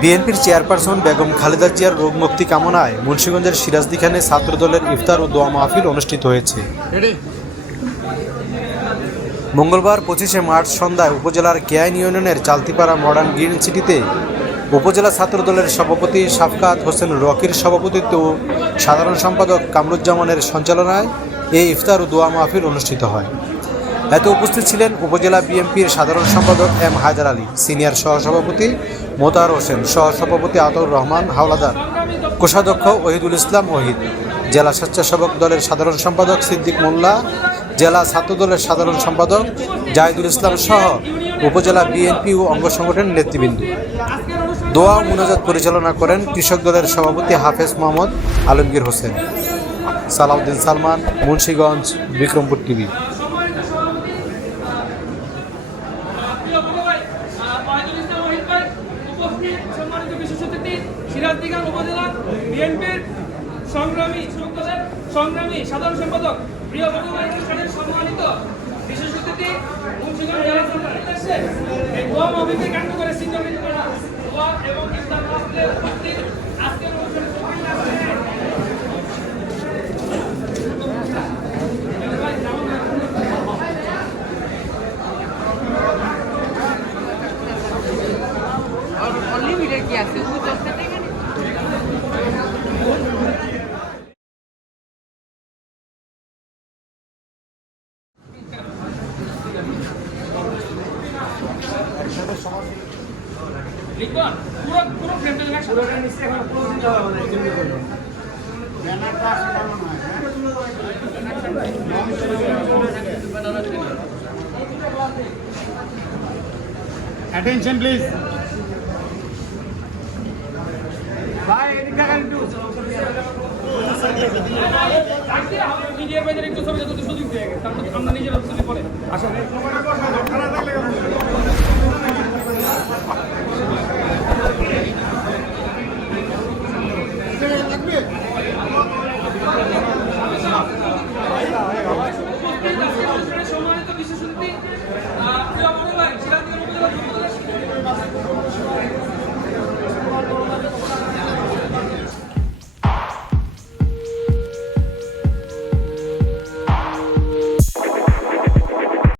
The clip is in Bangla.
বিএনপির চেয়ারপারসন বেগম খালেদা জিয়ার রোগ মুক্তি কামনায় মুন্সিগঞ্জের সিরাজদিখানে ছাত্রদলের ইফতার ও দোয়া মাহফিল অনুষ্ঠিত হয়েছে। মঙ্গলবার পঁচিশে মার্চ সন্ধ্যায় উপজেলার কেআইন ইউনিয়নের চালতিপাড়া মডার্ন গ্রিন সিটিতে উপজেলা ছাত্রদলের সভাপতি শাফকাত হোসেন রকির সভাপতিত্ব ও সাধারণ সম্পাদক কামরুজ্জামানের সঞ্চালনায় এই ইফতার ও দোয়া মাহফিল অনুষ্ঠিত হয়। এতে উপস্থিত ছিলেন উপজেলা বিএনপির সাধারণ সম্পাদক এম হায়দার আলী সিনিয়র সহসভাপতি মোতাহার হোসেন সহসভাপতি আতর রহমান হাওলাদার, কোষাধ্যক্ষ ওহিদুল ইসলাম ওহিদ, জেলা স্বেচ্ছাসেবক দলের সাধারণ সম্পাদক সিদ্দিক মোল্লা, জেলা ছাত্র দলের সাধারণ সম্পাদক জাহিদুল ইসলাম সহ উপজেলা বিএনপি ও অঙ্গ সংগঠনের নেতৃবৃন্দ। দোয়া মুনাজাত পরিচালনা করেন কৃষক দলের সভাপতি হাফেজ মোহাম্মদ আলমগীর হোসেন। সালাউদ্দিন সালমান, মুন্সীগঞ্জ, বিক্রমপুর টিভি। সম্মানিত বিশেষ অতিথি, সিরাজদিগান উপজেলা বিএনপির সংগ্রামী সংসদের সংগ্রামী সাধারণ সম্পাদক প্রিয় ভাই সম্মানিত বিশেষ অতিথি মুন্সিগঞ্জ জেলা উদ্দেশ্যে এই কাণ্ড করে সিদ্ধান্ত করা দিতে হবে আমাদের Attention please. মিডিয়ার বাইরে একটু ছবি আমরা নিজেরা ছবি বলে আসলে